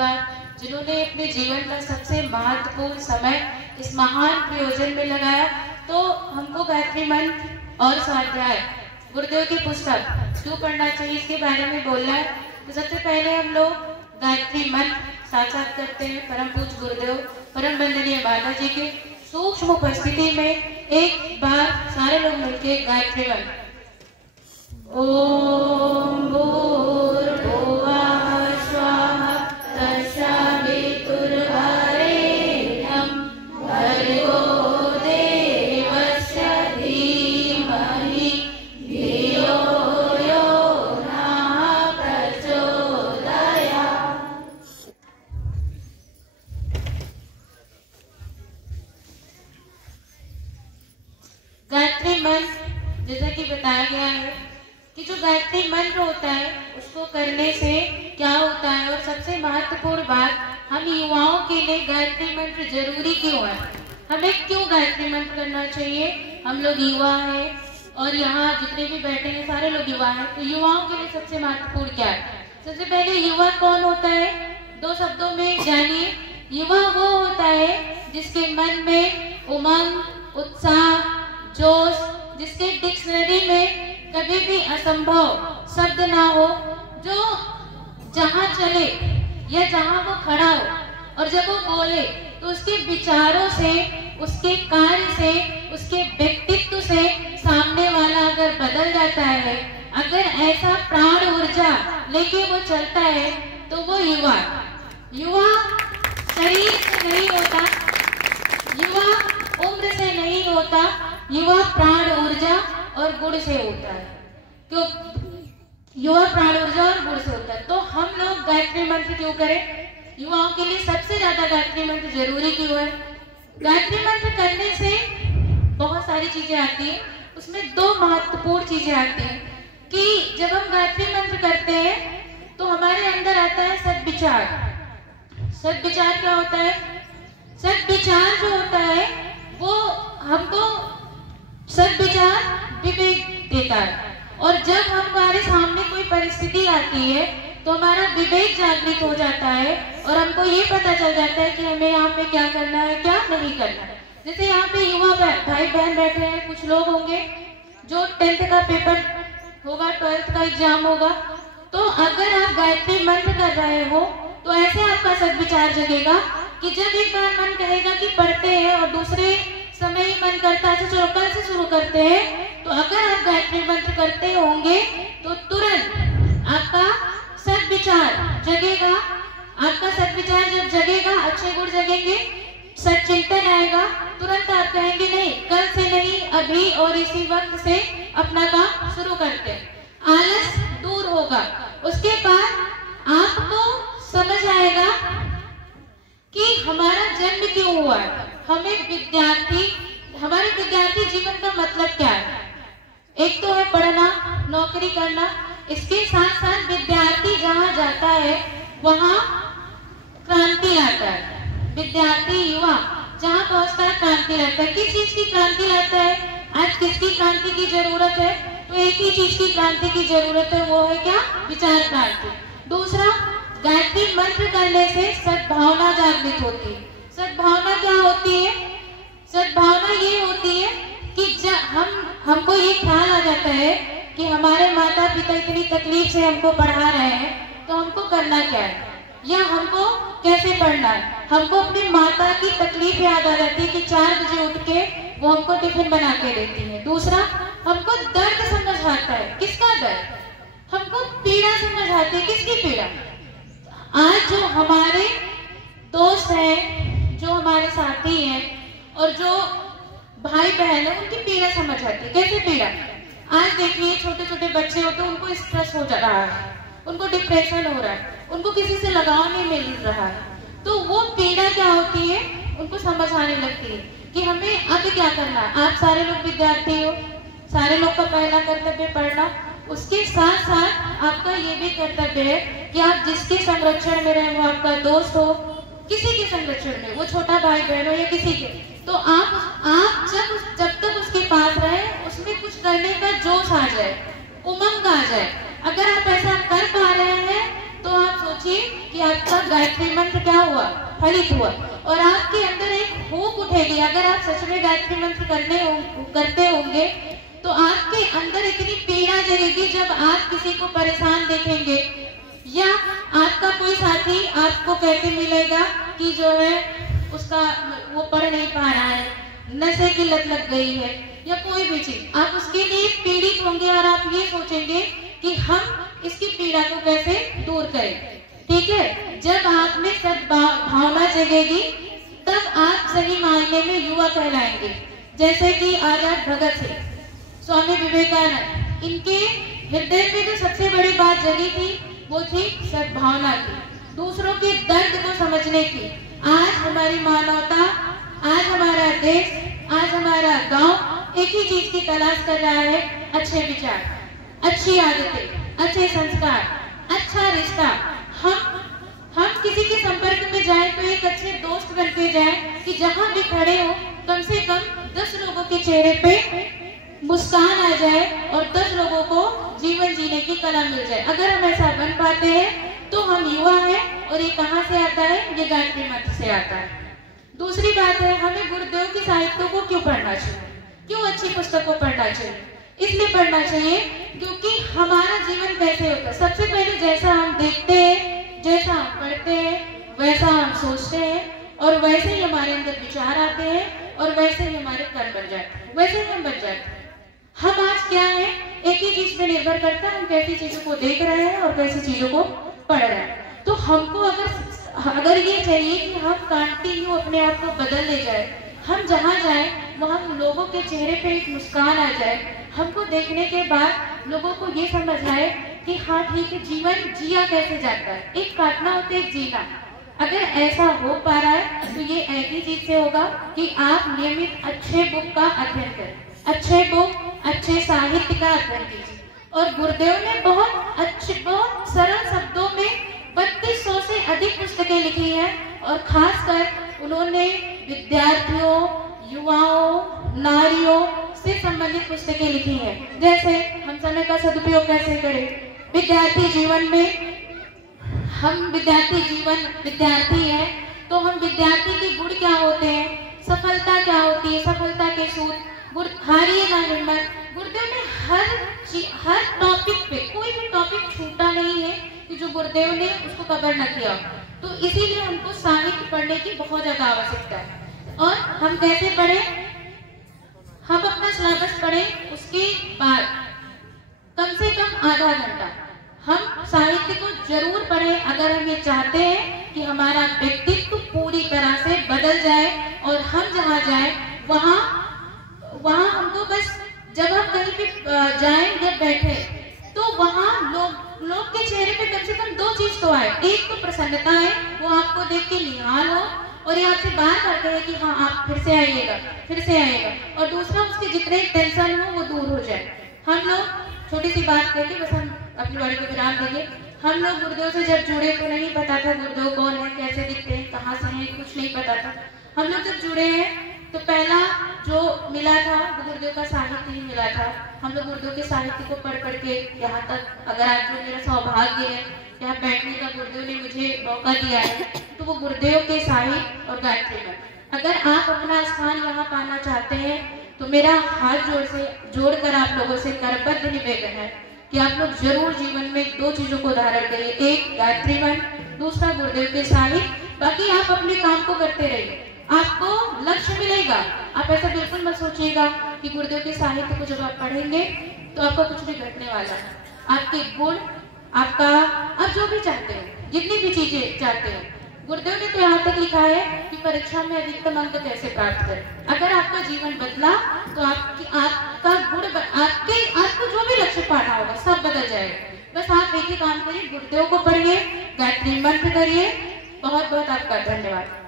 धन्यवाद जिन्होंने अपने जीवन का सबसे महत्वपूर्ण समय इस महान प्रयोजन में लगाया। तो हमको गायत्री मंत्र और स्वाध्याय गुरुदेव की पुस्तक क्यों पढ़ना चाहिए इसके बारे में बोलना है। तो सबसे पहले हम लोग गायत्री मंत्र साक्षात करते हैं परम पूज्य गुरुदेव परम वंदनीय माता जी के सूक्ष्म उपस्थिति में एक बार सारे लोग मिलकर गायत्री मंत्र ओम भूर्भुवः स्वः तत्सवितुर्वरेण्यं भर्गो देवस्य धीमहि धियो यो नः प्रचोदयात्। गायत्री मंत्र जैसा कि बताया गया है कि जो गायत्री मंत्र होता है उसको करने से क्या होता है, और सबसे महत्वपूर्ण बात हम युवाओं के लिए गायत्री मंत्र जरूरी क्यों है, हमें क्यों गायत्री मंत्र करना चाहिए। हम लोग युवा हैं और यहाँ जितने भी बैठे हैं सारे लोग युवा हैं, तो युवाओं के लिए सबसे महत्वपूर्ण क्या है। सबसे पहले युवा कौन होता है, दो शब्दों में जानिए। युवा वो होता है जिसके मन में उमंग उत्साह जोश, जिसके डिक्शनरी में कभी भी असंभव शब्द ना हो, जो जहाँ चले या जहाँ वो खड़ा हो और जब वो बोले तो उसके विचारों से उसके कार्य से उसके व्यक्तित्व से सामने वाला अगर बदल जाता है, अगर ऐसा प्राण ऊर्जा लेके वो चलता है तो वो युवा शरीर से नहीं होता, युवा उम्र से नहीं होता, युवा प्राण ऊर्जा और गुण से होता है। क्यों युवा प्राण ऊर्जा और गुण से होता है। तो हम लोग गायत्री मंत्र क्यों करें, युवाओं के लिए सबसे ज्यादा गायत्री मंत्र जरूरी क्यों है। गायत्री मंत्र करने से बहुत सारी चीजें आती हैं, उसमें दो महत्वपूर्ण चीजें आती हैं कि जब हम गायत्री मंत्र करते हैं तो हमारे अंदर आता है सद्विचार। सद्विचार क्या होता है, सद्विचार जो होता है वो हमको सद्विचार विवेक देता है, और जब हमारे सामने कोई परिस्थिति आती है तो हमारा विवेक जागृत हो जाता है और हमको ये पता चल जाता है कि हमें यहाँ पे क्या करना है क्या नहीं करना है। जैसे यहाँ पे युवा भाई बहन बैठे हैं, कुछ लोग होंगे जो 10th का पेपर होगा, 12th का एग्जाम होगा, तो अगर आप गायत्री मंत्र कर रहे हो तो ऐसे आपका सद्विचार जगेगा कि जब एक बार मन कहेगा कि पढ़ते हैं और दूसरे समय ही मन करता है चलो कल से शुरू करते हैं, तो अगर आप गायत्री मंत्र करते होंगे तो तुरंत आपका सद्विचार जगेगा। आपका सद्विचार जब जगेगा, अच्छे गुण जगेंगे, सच्चिंतन आएगा, तुरंत आप कहेंगे नहीं कल से नहीं अभी और इसी वक्त से अपना काम शुरू करते हैं, आलस दूर होगा। उसके बाद आपको समझ आएगा कि हमारा जन्म क्यों हुआ है, हमारे विद्यार्थी जीवन का मतलब क्या है। एक तो है पढ़ना नौकरी करना, इसके साथ साथ विद्यार्थी जहाँ जाता है वहाँ क्रांति लाता है। विद्यार्थी युवा जहाँ पहुँचता है क्रांति लाता है। किस चीज की क्रांति लाता है, आज किसकी क्रांति की जरूरत है, तो एक ही चीज की क्रांति की जरूरत है, वो है क्या, विचार क्रांति। दूसरा, गायत्री मंत्र करने से सद्भावना जागृत होती है। सद्भावना क्या होती है, सद्भावना ये होती है कि जब हमको ये ख्याल आ जाता है कि हमारे माता पिता इतनी तकलीफ से हमको पढ़ा रहे हैं तो हमको करना क्या है या हमको कैसे पढ़ना है। हमको अपनी माता की तकलीफ याद आ जाती है कि 4 बजे उठ के वो हमको टिफिन बना के देती है। दूसरा, हमको दर्द समझ आता है, किसका दर्द, हमको पीड़ा समझ आती है, किसकी पीड़ा। आज जो हमारे दोस्त हैं, जो हमारे साथी हैं और जो भाई बहन है, उनकी पीड़ा समझ आती है। कैसे पीड़ा, आज देखिए छोटे छोटे बच्चे होते हैं, उनको स्ट्रेस हो जा रहा है, उनको डिप्रेशन हो रहा है, उनको किसी से लगाव नहीं मिल रहा है, तो वो पीड़ा क्या होती है उनको समझ आने लगती है कि हमें अब क्या करना है। आप सारे लोग विद्यार्थी हो, सारे लोग का पहला कर्तव्य पढ़ना, उसके साथ साथ आपका ये भी कर्तव्य है कि आप जिसके संरक्षण में रहे, वो आपका दोस्त हो, किसी के संरक्षण में, वो छोटा भाई बहन हो या किसी के, तो आप जब तक उसके पास रहे उसमें कुछ करने का जोश आ जाए, उमंग आ जाए। अगर आप ऐसा कर पा रहे हैं तो आप सोचिए कि आपका गायत्री मंत्र क्या हुआ, फलित हुआ, और आपके अंदर एक भूख उठेगी। अगर आप सच में गायत्री मंत्र करते होंगे तो आपके अंदर इतनी पीड़ा जगेगी जब आप किसी को परेशान देखेंगे या आपका कोई साथी आपको कहते मिलेगा कि जो है उसका वो पढ़ नहीं पा रहा है, नशे की लत लग गई है या कोई भी चीज, आप उसके लिए पीड़ित होंगे और आप ये सोचेंगे कि हम इसकी पीड़ा को कैसे दूर करें। ठीक है, जब आप में सद्भावना जगेगी तब आप सही मायने में युवा कहलाएंगे। जैसे कि आजाद भगत सिंह, स्वामी विवेकानंद, इनके हृदय पे जो सबसे बड़ी बात जगी थी वो थी सद्भावना की, दूसरों के दर्द को समझने की। आज हमारी मानवता, आज हमारा देश, आज हमारा गांव एक ही चीज की तलाश कर रहा है, अच्छे विचार, अच्छी आदतें, अच्छे संस्कार, अच्छा रिश्ता। हम किसी के संपर्क में जाए तो एक अच्छे दोस्त बन के जाए कि जहां भी खड़े हो कम से कम 10 लोगों के चेहरे पे मुस्कान आ जाए और 10 लोगों को जीवन जीने की कला मिल जाए। अगर हम ऐसा बन पाते हैं तो हम युवा हैं। और ये कहाँ से आता है? ये गायत्री मंत्र से आता है। दूसरी बात है, हमें गुरुदेव की साहित्यों को क्यों पढ़ना चाहिए, क्यों अच्छी पुस्तक को पढ़ना चाहिए? इसलिए पढ़ना चाहिए क्योंकि हमारा जीवन कैसे होता है। सबसे पहले जैसा हम देखते हैं, जैसा हम पढ़ते हैं, वैसा हम सोचते हैं और वैसे ही हमारे अंदर विचार आते हैं और वैसे ही हमारे कर्म बन जाते हैं, वैसे ही हम बन जाते हैं। हम आज क्या है, एक ही चीज पे निर्भर करता है, हम कैसी चीजों को देख रहे हैं और कैसी चीजों को पढ़ रहे हैं। तो हमको अगर ये चाहिए कि हम कंटिन्यू अपने आप को बदल ले जाए, हम जहाँ जाए वहाँ लोगों के चेहरे पे एक मुस्कान आ जाए, हमको देखने के बाद लोगों को ये समझ आए कि हाँ ठीक है, जीवन जिया कैसे जाता है, एक काटना होता है एक जीना। अगर ऐसा हो पा रहा है तो ये ऐसी चीज से होगा कि आप नियमित अच्छे बुक का अध्ययन करें, अच्छे बुक, अच्छे साहित्य का अध्ययन कीजिए। और गुरुदेव ने बहुत सरल शब्दों में 3200 से अधिक पुस्तकें लिखी हैं और खासकर उन्होंने विद्यार्थियों, युवाओं, नारियों से संबंधित पुस्तकें लिखी हैं। जैसे हम समय का सदुपयोग कैसे करें, विद्यार्थी जीवन में हम विद्यार्थी हैं तो हम विद्यार्थी के गुण क्या होते हैं, सफलता क्या होती है, सफलता के सूत्र, हारिए ना हिम्मत। गुरुदेव ने हर टॉपिक पे, कोई भी टॉपिक छूटा नहीं है कि जो गुरुदेव ने उसको कवर न किया। तो इसीलिए हमको साहित्य पढ़ने की बहुत ज्यादा आवश्यकता है। और हम कैसे पढ़ें, हम अपना सिलेबस पढ़ें, उसके बाद कम से कम आधा घंटा हम साहित्य को जरूर पढ़ें। अगर हम ये चाहते हैं कि हमारा व्यक्तित्व पूरी तरह से बदल जाए और हम जहाँ जाए वहाँ हमको बस, जब हम कहीं पे जाएं या बैठे तो वहाँ लोग के चेहरे पे कम से कम 2 चीज तो आए। एक तो प्रसन्नता है, वो आपको देख के निहाल हो और ये आपसे बार करते हैं कि हाँ आप फिर से आइएगा। और दूसरा, उसके जितने टेंशन हो वो दूर हो जाए। हम लोग छोटी सी बात करके बस हम अपनी बारी को विराम देंगे। हम लोग गुरुदेव से जब जुड़े तो नहीं पता था गुरुदेव कौन है, कैसे दिखते हैं, कहाँ से हैं, कुछ नहीं पता था। हम लोग जब जुड़े हैं तो पहला जो मिला था वो गुरुदेव का साहित्य ही मिला था। हम लोग गुरुदेव के साहित्य को पढ़ के यहाँ तक, अगर आज जो मेरा सौभाग्य है यहाँ बैठने का, गुरुदेव ने मुझे मौका दिया है, तो वो गुरुदेव के साहित्य और गायत्री मंत्र। अगर आप अपना स्थान यहाँ पाना चाहते हैं तो मेरा हाथ जोड़कर आप लोगों से करबद्ध निवेदन है कि आप लोग जरूर जीवन में 2 चीजों को धारण करिए, एक गायत्री मंत्र, दूसरा गुरुदेव के साहित्य। बाकी आप अपने काम को करते रहिए, आपको लक्ष्य मिलेगा। आप ऐसा बिल्कुल मत सोचिएगा कि गुरुदेव के साहित्य को जब आप पढ़ेंगे तो आपका कुछ भी घटने वाला है। आपके गुण, आपका, आप जो भी चाहते हो, जितनी भी चीजें चाहते हो, गुरुदेव ने तो यहाँ तक लिखा है कि परीक्षा में अधिकतम अंक कैसे प्राप्त करें। अगर आपका जीवन बदला तो आपका गुण, आपको जो भी लक्ष्य पाना होगा सब बदल जाएगा। बस आप एक ही काम करिए, गुरुदेव को पढ़िए, गायत्री मंत्र करिए। बहुत बहुत आपका धन्यवाद।